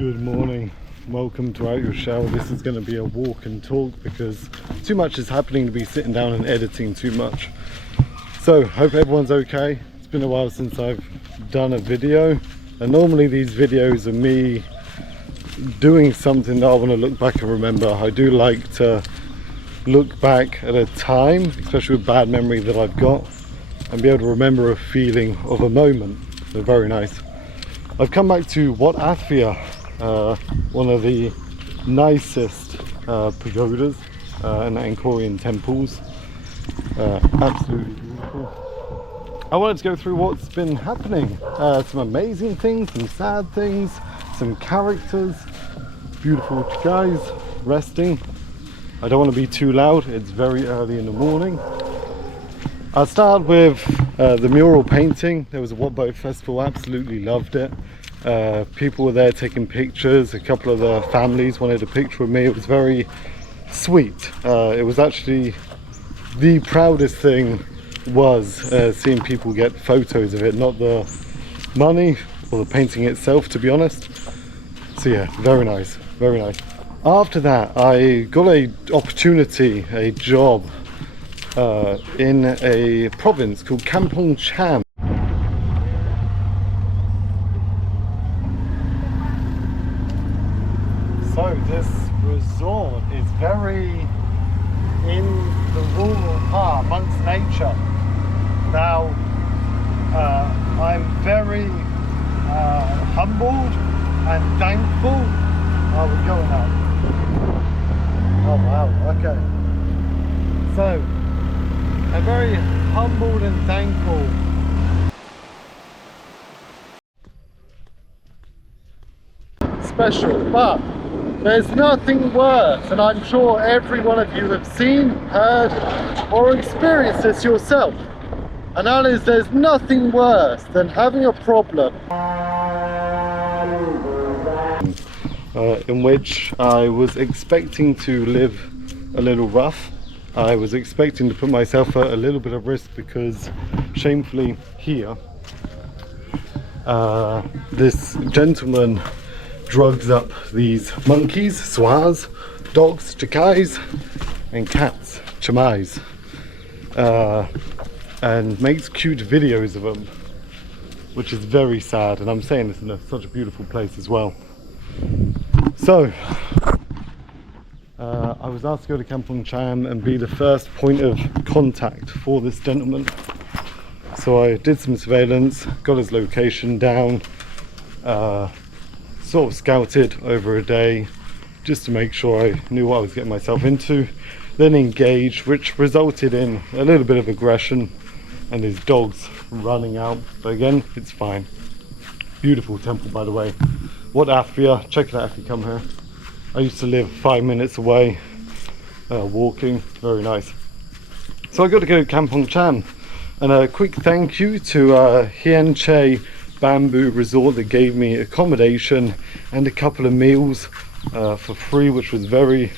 Good morning, welcome to Out Your Shell. This is going to be a walk and talk because too much is happening to be sitting down and editing too much. So hope everyone's okay. It's been a while since I've done a video, and normally these videos are me doing something that I want to look back and remember. I do like to look back at a time, especially with bad memory that I've got, and be able to remember a feeling of a moment. So very nice. I've come back to Wat Athvear, one of the nicest pagodas and Angkorian temples. Absolutely beautiful. I wanted to go through what's been happening. Some amazing things, some sad things, some characters, beautiful guys resting. I don't want to be too loud, it's very early in the morning. I'll start with the mural painting. There was a Wat Boat Festival, absolutely loved it. People were there taking pictures. A couple of the families wanted a picture with me. It was very sweet. It was actually the proudest thing was seeing people get photos of it, not the money or the painting itself, to be honest. So yeah, very nice, very nice. After that, I got an opportunity, a job in a province called Kampong Cham. So this resort is very in the rural part amongst nature. Now I'm very humbled and thankful. Oh, we're going up. Oh wow, okay. So I'm very humbled and thankful. Special, but there's nothing worse, and I'm sure every one of you have seen, heard, or experienced this yourself. And that is, there's nothing worse than having a problem in which I was expecting to live a little rough. I was expecting to put myself at a little bit of risk because shamefully here this gentleman drugs up these monkeys, swaz, dogs, chakais, and cats, chamais, and makes cute videos of them, which is very sad. And I'm saying this in such a beautiful place as well. So I was asked to go to Kampong Cham and be the first point of contact for this gentleman. So I did some surveillance, got his location down, sort of scouted over a day just to make sure I knew what I was getting myself into, then engaged, which resulted in a little bit of aggression and his dogs running out. But again, it's fine. Beautiful temple, by the way. Wat Athvear, check it out if you come here. I used to live 5 minutes away, walking, very nice. So I got to go to Kampong Cham, and a quick thank you to Hien Che Bamboo Resort that gave me accommodation and a couple of meals for free, which was very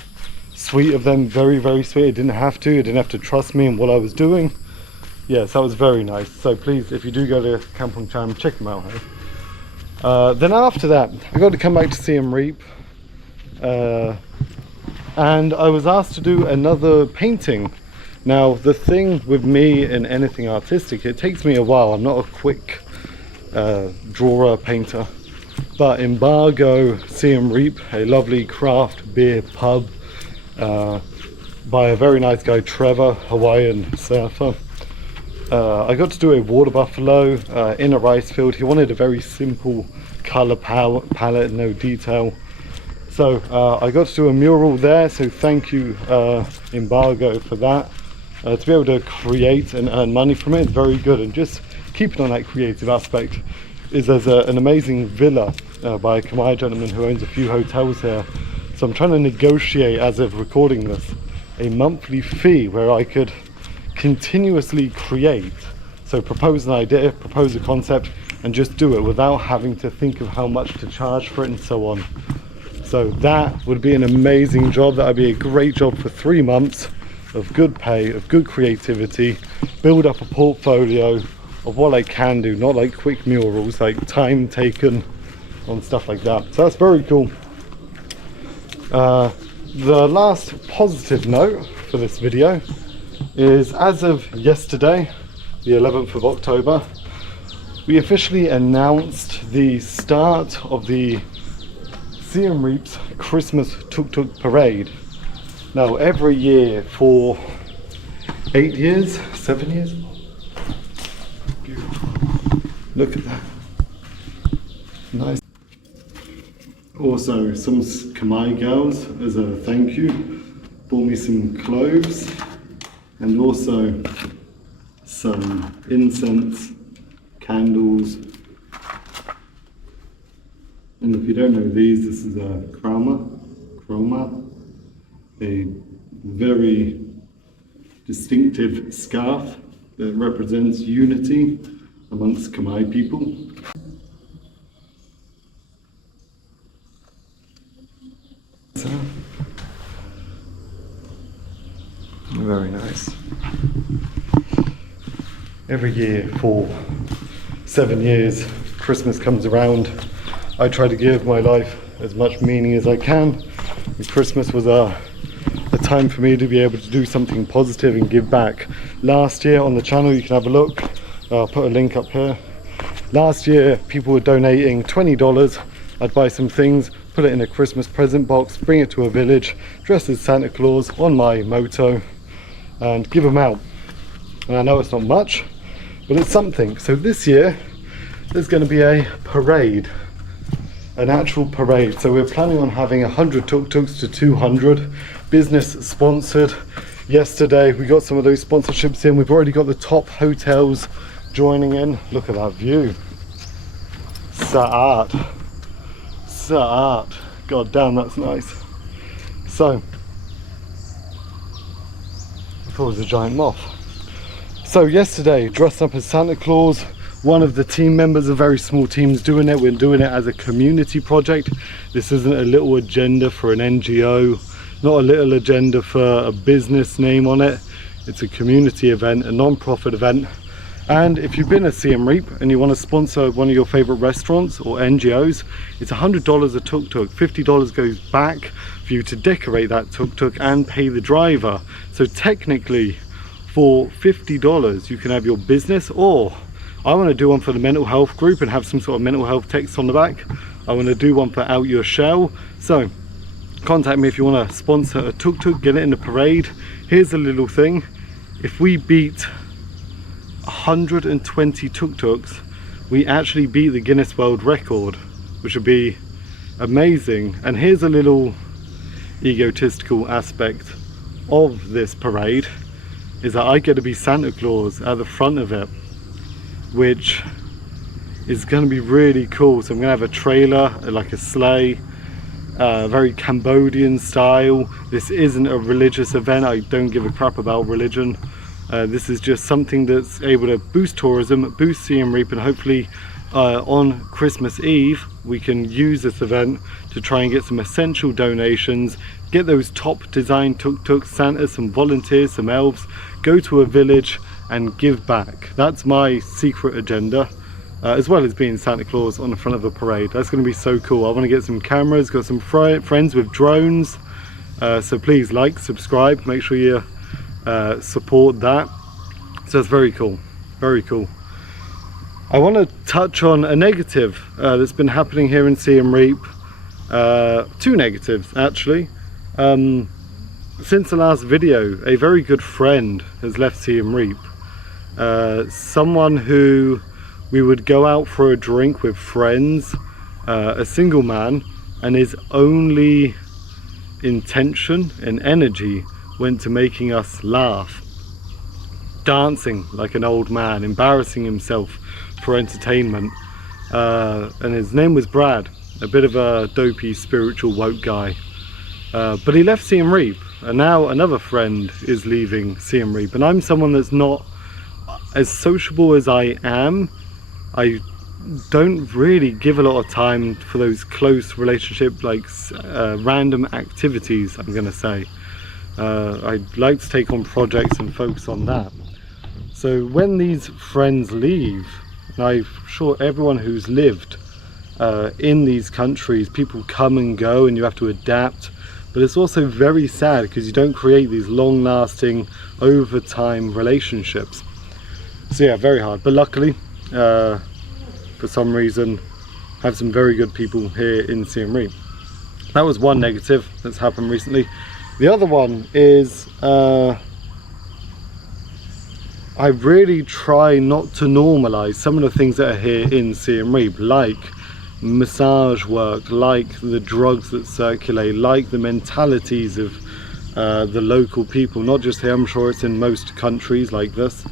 sweet of them, very, very sweet. It didn't have to trust me in what I was doing. Yes, that was very nice. So please, if you do go to Kampong Cham, check them out. Hey? Then after that, I got to come back to Siem Reap. And I was asked to do another painting. Now the thing with me in anything artistic, it takes me a while. I'm not a quick drawer, painter, but in Bargo, Siem Reap, a lovely craft beer pub by a very nice guy, Trevor, Hawaiian surfer. I got to do a water buffalo in a rice field. He wanted a very simple color palette, no detail. So I got to do a mural there, so thank you Embargo for that. To be able to create and earn money from it is very good, and just keeping on that creative aspect is there's an amazing villa by a Khmer gentleman who owns a few hotels here. So I'm trying to negotiate, as of recording this, a monthly fee where I could continuously create. So propose an idea, propose a concept, and just do it without having to think of how much to charge for it and so on. So that would be an amazing job. That would be a great job for 3 months of good pay, of good creativity, build up a portfolio of what I can do, not like quick murals, like time taken on stuff like that. So that's very cool. The last positive note for this video is, as of yesterday, the 11th of October, we officially announced the start of the Siem Reap's Christmas tuk-tuk parade. Now, every year for 8 years, 7 years, look at that, nice. Also, some Khmer girls, as a thank you, bought me some cloves and also some incense, candles. And if you don't know these, this is a chroma, a very distinctive scarf that represents unity amongst Khmer people. So, very nice. Every year for 7 years, Christmas comes around. I try to give my life as much meaning as I can. And Christmas was a time for me to be able to do something positive and give back. Last year on the channel, you can have a look, I'll put a link up here. Last year people were donating $20. I'd buy some things, put it in a Christmas present box, bring it to a village, dress as Santa Claus on my moto and give them out. And I know it's not much, but it's something. So this year there's going to be a parade, an actual parade. So we're planning on having 100 tuk-tuks to 200, business sponsored. Yesterday we got some of those sponsorships in. We've already got the top hotels joining in. Look at that view. Sa'at. God damn, that's nice. So, I thought it was a giant moth. So yesterday, dressed up as Santa Claus, one of the team members, a very small team's doing it. We're doing it as a community project. This isn't a little agenda for an NGO, not a little agenda for a business name on it. It's a community event, a non-profit event. And if you've been at Siem Reap and you want to sponsor one of your favorite restaurants or NGOs, it's $100 a tuk-tuk. $50 goes back for you to decorate that tuk-tuk and pay the driver. So technically, for $50 you can have your business, or I want to do one for the mental health group and have some sort of mental health text on the back. I want to do one for Out Your Shell. So contact me if you want to sponsor a tuk-tuk, get it in the parade. Here's a little thing. If we beat 120 tuk-tuks, we actually beat the Guinness World Record, which would be amazing. And here's a little egotistical aspect of this parade, is that I get to be Santa Claus at the front of it, which is going to be really cool. So I'm going to have a trailer, like a sleigh, very Cambodian style. This isn't a religious event. I don't give a crap about religion. This is just something that's able to boost tourism, boost Siem Reap, and hopefully on Christmas Eve we can use this event to try and get some essential donations, get those top design tuk-tuks, Santa, some volunteers, some elves, go to a village and give back. That's my secret agenda, as well as being Santa Claus on the front of a parade. That's going to be so cool. I want to get some cameras, got some friends with drones, so please like, subscribe, make sure you support that. So it's very cool, very cool. I want to touch on a negative that's been happening here in Siem Reap. Two negatives actually. Since the last video, a very good friend has left Siem Reap. Someone who we would go out for a drink with friends, a single man, and his only intention and energy went to making us laugh, dancing like an old man, embarrassing himself for entertainment. And his name was Brad, a bit of a dopey spiritual woke guy. But he left Siem Reap, and now another friend is leaving Siem Reap. And I'm someone that's not as sociable as I am. I don't really give a lot of time for those close relationship, like random activities, I'm gonna say. I'd like to take on projects and focus on that. So when these friends leave, and I'm sure everyone who's lived in these countries. People come and go and you have to adapt, but it's also very sad because you don't create these long-lasting over time relationships. So yeah, very hard. But luckily, for some reason, I have some very good people here in Siem Reap. That was one negative that's happened recently. The other one is I really try not to normalize some of the things that are here in Siem Reap, like massage work, like the drugs that circulate, like the mentalities of the local people. Not just here, I'm sure it's in most countries like this.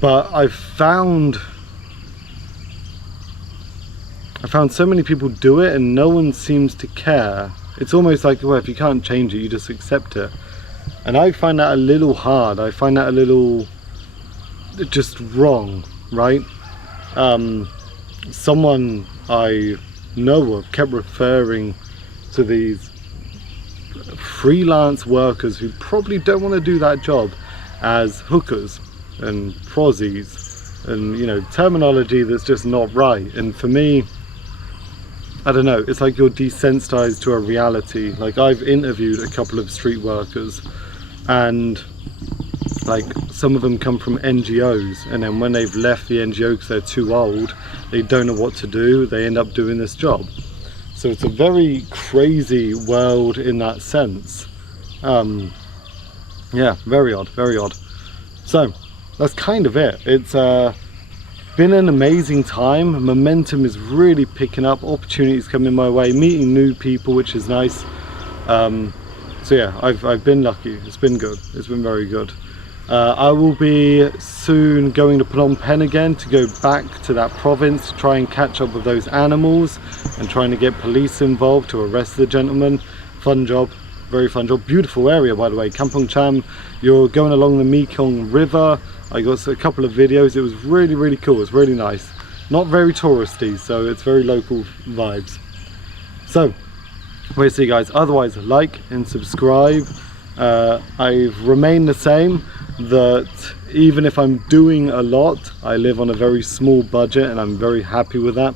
But I've found so many people do it and no one seems to care. It's almost like, well, if you can't change it, you just accept it. And I find that a little hard. I find that a little just wrong, right? Someone I know of kept referring to these freelance workers who probably don't want to do that job as hookers and prozzies, and you know, terminology that's just not right. And for me, I don't know, it's like you're desensitized to a reality. Like, I've interviewed a couple of street workers, and like some of them come from NGOs, and then when they've left the NGO because they're too old, they don't know what to do, they end up doing this job. So it's a very crazy world in that sense. Yeah, very odd, very odd. So that's kind of it. It's been an amazing time. Momentum is really picking up, opportunities coming my way, meeting new people, which is nice. So yeah, I've been lucky. It's been good. It's been very good. I will be soon going to Phnom Penh again to go back to that province to try and catch up with those animals and trying to get police involved to arrest the gentleman. Fun job, very fun job. Beautiful area, by the way. Kampong Cham. You're going along the Mekong River. I got a couple of videos. It was really, really cool. It's really nice. Not very touristy, so it's very local vibes. So we'll see you guys. Otherwise, like and subscribe. I've remained the same, that even if I'm doing a lot, I live on a very small budget and I'm very happy with that.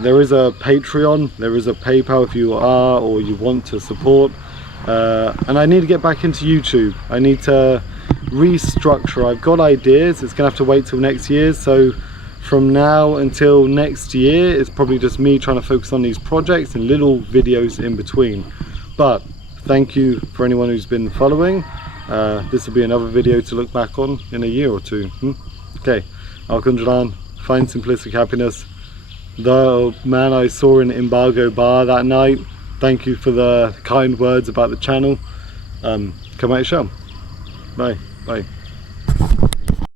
There is a Patreon, there is a PayPal if you are or you want to support, and I need to get back into YouTube. I need to restructure. I've got ideas. It's gonna have to wait till next year, so from now until next year it's probably just me trying to focus on these projects and little videos in between. But thank you for anyone who's been following. This will be another video to look back on in a year or two. Okay, Arkoun, find simplistic happiness. The man I saw in Embargo Bar that night, thank you for the kind words about the channel. Come out your show. Bye. Bye.